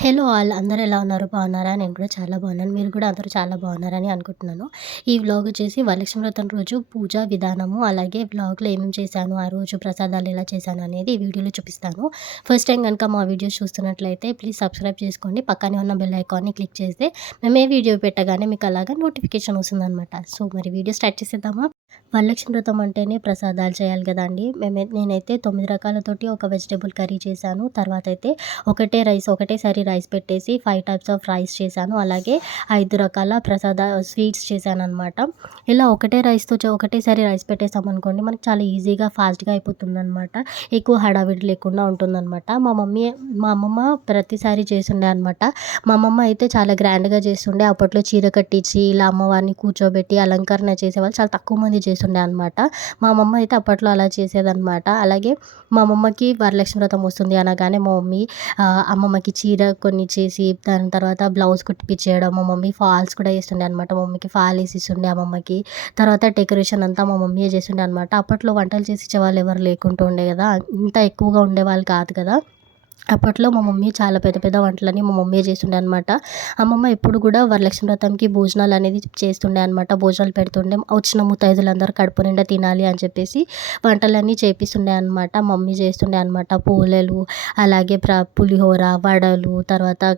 Hello all అందరూ ఎలా ఉన్నారు? బాగున్నారా? నేను కూడా చాలా బాగున్నాను. మీరు కూడా అందరూ చాలా బాగున్నారని అనుకుంటున్నాను. ఈ వ్లాగ్ వచ్చేసి వరలక్ష్మి వ్రతం రోజు పూజా విధానము, అలాగే వ్లాగ్‌లో ఏమేమి చేశాను, ఆ రోజు ప్రసాదాలు ఎలా చేశాను అనేది ఈ వీడియోలో చూపిస్తాను. ఫస్ట్ టైం గనుక మా వీడియోస్ చూస్తున్నట్లయితే ప్లీజ్ సబ్స్క్రైబ్ చేసుకోండి. పక్కనే ఉన్న బెల్ ఐకాన్‌ని క్లిక్ చేస్తే మేము ఏ వీడియో పెట్టగానే మీకు అలాగా నోటిఫికేషన్ వస్తుందనమాట. సో, మరి వీడియో స్టార్ట్ చేసేద్దామా? వరలక్ష్మి వ్రతం అంటేనే ప్రసాదాలు చేయాలి కదండీ! నేనైతే 9 రకాలతోటి ఒక వెజిటబుల్ కర్రీ చేశాను. తర్వాత అయితే ఒకటేసారి రైస్ పెట్టేసి 5 టైప్స్ ఆఫ్ రైస్ చేశాను. అలాగే 5 రకాల స్వీట్స్ చేశాననమాట. ఇలా ఒకటేసారి రైస్ పెట్టేసామనుకోండి, మనకు చాలా ఈజీగా, ఫాస్ట్‌గా అయిపోతుందనమాట. ఎక్కువ హడావిడి లేకుండా ఉంటుందనమాట. మా అమ్మమ్మ ప్రతిసారి చేసుండే అనమాట. మా అమ్మమ్మ అయితే చాలా గ్రాండ్‌గా చేస్తుండే. అప్పట్లో చీర కట్టించి, ఇలా అమ్మవారిని కూర్చోబెట్టి అలంకరణ చేసేవాళ్ళు చాలా తక్కువ మంది చేస్తుండే అనమాట. మా అమ్మమ్మ అయితే అప్పట్లో అలా చేసేదనమాట. అలాగే మా అమ్మమ్మకి వరలక్ష్మి వ్రతం వస్తుంది అనగానే మా మమ్మీ అమ్మమ్మకి చీర కొనిచ్చేసి, దాని తర్వాత బ్లౌజ్ కుట్టిపిచ్చేయడం. మా మమ్మీ ఫాల్స్ కూడా ఏస్తుండే అనమాట. మా మమ్మీకి ఫాల్ ఏసిస్తుండే అమ్మమ్మకి. తర్వాత డెకరేషన్ అంతా మా మమ్మీయే చేస్తుండే అనమాట. అప్పట్లో వంటలు చేసి ఇచ్చేవాళ్ళు ఎవరు లేకుంటూ ఉండే కదా! ఇంత ఎక్కువగా ఉండేవాళ్ళు కాదు కదా! అప్పట్లో మా మమ్మీ చాలా పెద్ద పెద్ద వంటలన్నీ మా మమ్మీయే చేస్తుండే అనమాట. అమ్మమ్మ ఎప్పుడు కూడా వరలక్ష్మి వ్రతంకి భోజనాలు అనేది చేస్తుండే అనమాట. భోజనాలు పెడుతుండే. వచ్చిన ముత్తైదులందరూ కడుపు నిండా తినాలి అని చెప్పేసి వంటలన్నీ చేపిస్తుండే అనమాట. మమ్మీ చేస్తుండే అనమాట. పోలేలు, అలాగే పులిహోర, వడలు, తర్వాత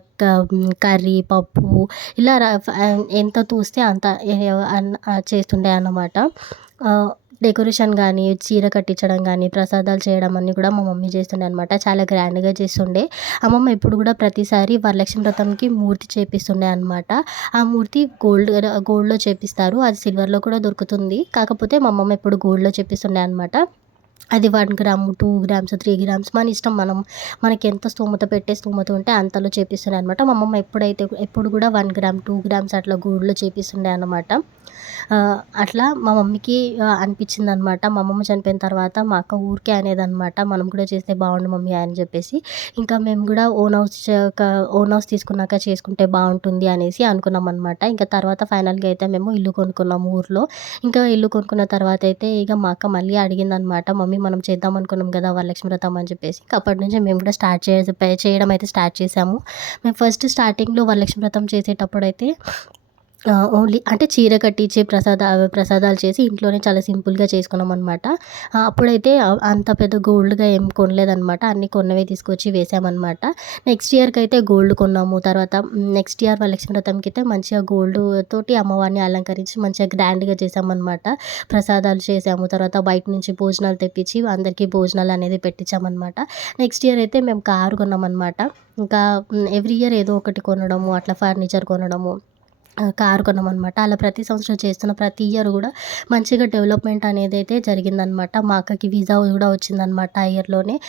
కర్రీ, పప్పు, ఇలా ఎంత తూస్తే అంత చేస్తుండే అన్నమాట. డెకరేషన్ గానీ, చీర కట్టించడం గానీ, ప్రసాదాలు చేయడం అన్నీ కూడా మా మమ్మీ చేస్తుండే అనమాట. చాలా గ్రాండ్‌గా చేస్తుండే. అమ్మమ్మ ఎప్పుడు కూడా ప్రతిసారి వరలక్ష్మి వ్రతంకి మూర్తి చేపిస్తుండే అనమాట. ఆ మూర్తి గోల్డ్‌లో చేపిస్తారు. అది సిల్వర్‌లో కూడా దొరుకుతుంది. కాకపోతే మా అమ్మమ్మ ఎప్పుడు గోల్డ్‌లో చేపిస్తుండే అనమాట. అది 1 గ్రాము, 2 గ్రామ్స్, 3 గ్రామ్స్ మన ఇష్టం. మనకెంత స్తోమత ఉంటే అంతలో చేపిస్తుండే అనమాట. మా అమ్మమ్మ ఎప్పుడు కూడా 1 గ్రామ్, 2 గ్రామ్స్ అట్లా గోల్డ్‌లో చేపిస్తుండే అనమాట. అట్లా మా మమ్మీకి అనిపించిందనమాట. మా అమ్మమ్మ చనిపోయిన తర్వాత మా అక్క ఊరికే అనేదనమాట, మనం కూడా చేస్తే బాగుండు మమ్మీ అని చెప్పేసి. ఇంకా మేము కూడా ఓన్ హౌస్ తీసుకున్నాక చేసుకుంటే బాగుంటుంది అనేసి అనుకున్నామనమాట. ఇంకా తర్వాత ఫైనల్‌గా అయితే మేము ఇల్లు కొనుక్కున్నాము ఊర్లో. ఇంకా ఇల్లు కొనుక్కున్న తర్వాత అయితే ఇక మా అక్క మళ్ళీ అడిగిందనమాట, మమ్మీ మనం చేద్దాం అనుకున్నాం కదా వరలక్ష్మి వ్రతం అని చెప్పేసి. అప్పటి నుంచి మేము కూడా చేయడం అయితే స్టార్ట్ చేసాము. మేము ఫస్ట్ స్టార్టింగ్‌లో వరలక్ష్మి వ్రతం చేసేటప్పుడైతే ఓన్లీ అంటే చీర కట్టించి ప్రసాదాలు చేసి ఇంట్లోనే చాలా సింపుల్‌గా చేసుకున్నామనమాట. అప్పుడైతే అంత పెద్ద గోల్డ్‌గా ఏం కొనలేదనమాట. అన్నీ కొన్నవే తీసుకొచ్చి వేసామనమాట. నెక్స్ట్ ఇయర్‌కి అయితే గోల్డ్ కొన్నాము. తర్వాత నెక్స్ట్ ఇయర్ వరలక్ష్మి వ్రతంకి అయితే మంచిగా గోల్డ్ తోటి అమ్మవారిని అలంకరించి మంచిగా గ్రాండ్‌గా చేసామనమాట. ప్రసాదాలు చేసాము. తర్వాత బయట నుంచి భోజనాలు తెప్పించి అందరికీ భోజనాలు అనేది పెట్టించామనమాట. నెక్స్ట్ ఇయర్ అయితే మేము కారు కొన్నామనమాట. ఇంకా ఎవ్రీ ఇయర్ ఏదో ఒకటి కొనడము, అట్లా ఫర్నిచర్ కొనడము, కారు కొన్నామనమాట. అలా ప్రతి సంవత్సరం చేస్తున్న ప్రతి ఇయర్ కూడా మంచిగా డెవలప్‌మెంట్ అనేదైతే జరిగిందనమాట. మా అక్కకి వీసా కూడా వచ్చిందనమాట ఆ ఇయర్‌లోనే.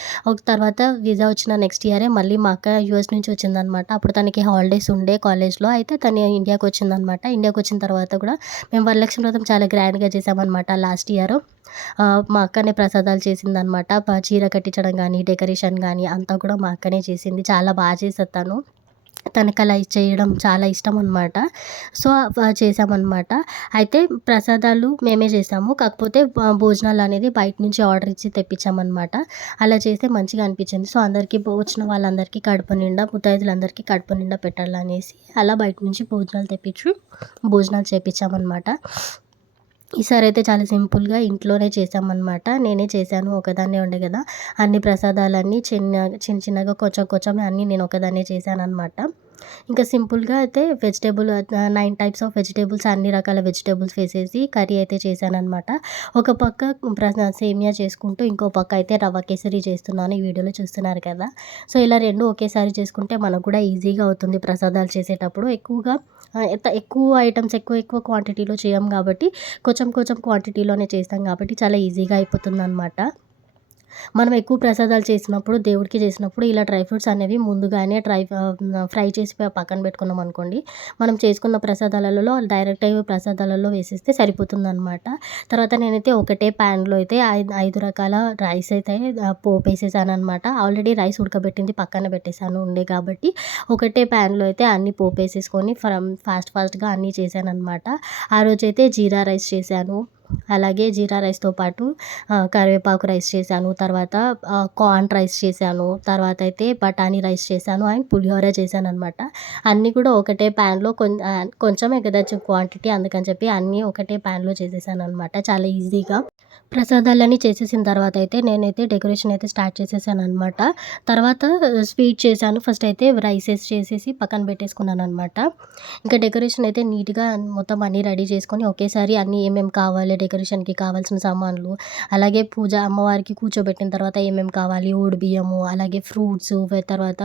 తర్వాత వీసా వచ్చిన నెక్స్ట్ ఇయరే మళ్ళీ మా అక్క యూఎస్ నుంచి వచ్చిందనమాట. అప్పుడు తనకి హాలిడేస్ ఉండే కాలేజ్‌లో. అయితే తను ఇండియాకి వచ్చిందనమాట. ఇండియాకి వచ్చిన తర్వాత కూడా మేము వరలక్ష్మి వ్రతం చాలా గ్రాండ్‌గా చేసామనమాట లాస్ట్ ఇయరు. మా అక్కనే ప్రసాదాలు చేసిందనమాట. చీర కట్టించడం గానీ, డెకరేషన్ గానీ అంతా కూడా మా అక్కనే చేసింది. చాలా చేసేది తను. తనకలా చేయడం చాలా ఇష్టం అనమాట. సో, చేశామనమాట. అయితే ప్రసాదాలు మేమే చేసాము. కాకపోతే భోజనాలనేది బయట నుంచి ఆర్డర్ ఇచ్చి తెప్పించామనమాట. అలా చేస్తే మంచిగా అనిపించింది. సో, వచ్చిన వాళ్ళందరికీ కడుపు నిండా, ముత్తైదులందరికీ కడుపు నిండా పెట్టాలనేసి అలా బయట నుంచి భోజనాలు తెప్పించి భోజనాలు చేపించామనమాట. ఈసారైతే చాలా సింపుల్‌గా ఇంట్లోనే చేశామనమాట. నేనే చేశాను. ఒకదాన్నే ఉండే కదా! అన్ని ప్రసాదాలన్నీ చిన్నగా కొంచెం కొంచెం అన్నీ నేను ఒకదాన్నే చేశాననమాట. ఇంకా సింపుల్‌గా అయితే 9 టైప్స్ ఆఫ్ వెజిటబుల్స్, అన్ని రకాల వెజిటబుల్స్ వేసేసి కర్రీ అయితే చేశాననమాట. ఒక పక్క సేమియా చేసుకుంటూ, ఇంకో పక్క అయితే రవ్వ కేసరి చేస్తున్నాను. ఈ వీడియోలో చూస్తున్నారు కదా! సో, ఇలా 2 ఒకేసారి చేసుకుంటే మనకు కూడా ఈజీగా అవుతుంది ప్రసాదాలు చేసేటప్పుడు. ఎక్కువ ఐటెమ్స్ ఎక్కువ క్వాంటిటీలో చేయం కాబట్టి కొంచెం కొంచెం క్వాంటిటీలోనే చేస్తాం కాబట్టి చాలా ఈజీగా అయిపోతుందనమాట. మనం ఎక్కువ ప్రసాదాలు చేసినప్పుడు, దేవుడికి చేసినప్పుడు ఇలా డ్రై ఫ్రూట్స్ అనేవి ముందుగానే ఫ్రై చేసి పక్కన పెట్టుకున్నామనుకోండి, మనం చేసుకున్న ప్రసాదాలలో వేసేస్తే సరిపోతుందనమాట. తర్వాత నేనైతే ఒకటే ప్యాన్‌లో అయితే 5 రకాల రైస్ అయితే పోపేసేసాననమాట. ఆల్రెడీ రైస్ ఉడకబెట్టింది పక్కన పెట్టేసాను ఉండే కాబట్టి, ఒకటే ప్యాన్‌లో అయితే అన్నీ పోపేసేసుకొని ఫాస్ట్‌గా అన్నీ చేశాననమాట. ఆ రోజైతే జీరా రైస్ చేశాను. అలాగే జీరా రైస్‌తో పాటు కరివేపాకు రైస్ చేశాను. తర్వాత కార్న్ రైస్ చేశాను. తర్వాత అయితే బఠానీ రైస్ చేశాను అండ్ పులిహోర చేశాననమాట. అన్నీ కూడా ఒకటే ప్యాన్‌లో కొంచెమే కదా క్వాంటిటీ అందుకని చెప్పి అన్నీ ఒకటే ప్యాన్‌లో చేసేసాననమాట చాలా ఈజీగా. ప్రసాదాలన్నీ చేసేసిన తర్వాత అయితే నేనైతే డెకరేషన్ అయితే స్టార్ట్ చేసేసాననమాట. తర్వాత స్వీట్ చేశాను. ఫస్ట్ అయితే రైసెస్ చేసేసి పక్కన పెట్టేసుకున్నాననమాట. ఇంకా డెకరేషన్ అయితే నీట్‌గా మొత్తం అన్నీ రెడీ చేసుకొని ఒకేసారి అన్నీ ఏమేమి కావాలి డెకరేషన్‌కి కావాల్సిన సామాన్లు, అలాగే అమ్మవారికి కూర్చోబెట్టిన తర్వాత ఏమేమి కావాలి బియ్యము, అలాగే ఫ్రూట్సు, తర్వాత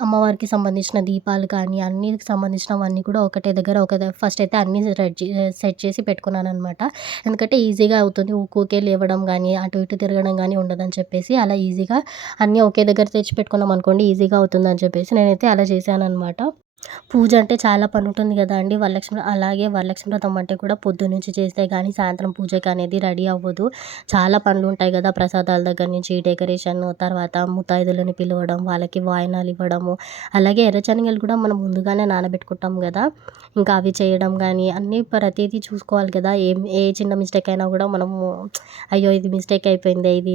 అమ్మవారికి సంబంధించిన దీపాలు కానీ అన్నిటికి సంబంధించినవన్నీ కూడా ఒకటే దగ్గర ఫస్ట్ అయితే అన్నీ సెట్ చేసి పెట్టుకున్నాననమాట. ఎందుకంటే ఈజీగా అవుతుంది. ఊకే లేవడం గానీ, అటు ఇటు తిరగడం గానీ ఉండదని చెప్పేసి అలా ఈజీగా అన్నీ ఒకే దగ్గర తెచ్చి పెట్టుకున్నామనుకోండి ఈజీగా అవుతుందని చెప్పేసి నేనైతే అలా చేశాననమాట. పూజ అంటే చాలా పనుంటుంది గదండీ! అలాగే వరలక్ష్మి వ్రతం అంటే కూడా పొద్దున్నుంచి చేస్తే గానీ సాయంత్రం పూజకనేది రెడీ అవ్వదు. చాలా పనులుంటాయి గదా! ప్రసాదాల దగ్గర నుంచి డెకరేషన్, తర్వాత ముత్తైదులని పిలవడం, వాళ్ళకి వాయినాలివ్వడము, అలాగే ఎర్రశనగలు కూడా మనం ముందుగానే నానబెట్టుకుంటాం గదా! ఇంకా అవి చేయడం గానీ అన్నీ ప్రతీదీ చూసుకోవాలి కదా! ఏ చిన్న మిస్టేక్ అయినా గూడా మనము అయ్యో! ఇది మిస్టేక్ అయిపోయిందే, ఇది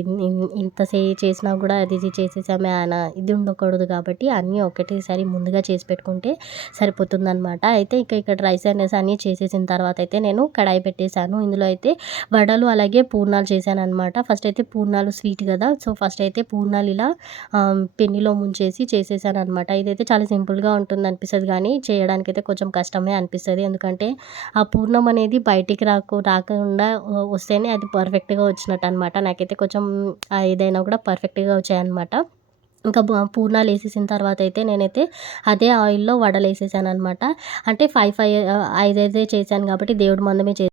ఇంత చేసినా గూడా ఇది చేసేసామే ఇది ఉండకూడదు కాబట్టి అన్నీ ఒకటేసారి ముందుగా చేసి పెట్టుకుంటే సరిపోతుందనమాట. అయితే ఇక్కడ రైస్ అనేసి అన్నీ చేసేసిన తర్వాత అయితే నేను కడాయి పెట్టేసాను. ఇందులో అయితే వడలు అలాగే పూర్ణాలు చేశాననమాట. ఫస్ట్ అయితే పూర్ణాలు స్వీట్ కదా! సో, ఫస్ట్ అయితే పూర్ణాలు ఇలా పిండిలో ముంచేసి చేసేసాననమాట. ఇదైతే చాలా సింపుల్‌గా ఉంటుందనిపిస్తది గానీ చేయడానికైతే కొంచెం కష్టమే అనిపిస్తది. ఎందుకంటే ఆ పూర్ణం అనేది బయటికి రాకుండా వస్తేనే అది పర్ఫెక్ట్‌గా వచ్చినట్టనమాట. నాకైతే కొంచెం ఏదైనా కూడా పర్ఫెక్ట్‌గా వచ్చాయనమాట. ఇంకా పూర్ణాలేసేసిన తర్వాతయితే నేనైతే అదే ఆయిల్‌లో వడలేసేసాననమాట. అంటే 5 చేశాను కాబట్టి దేవుడి మందమే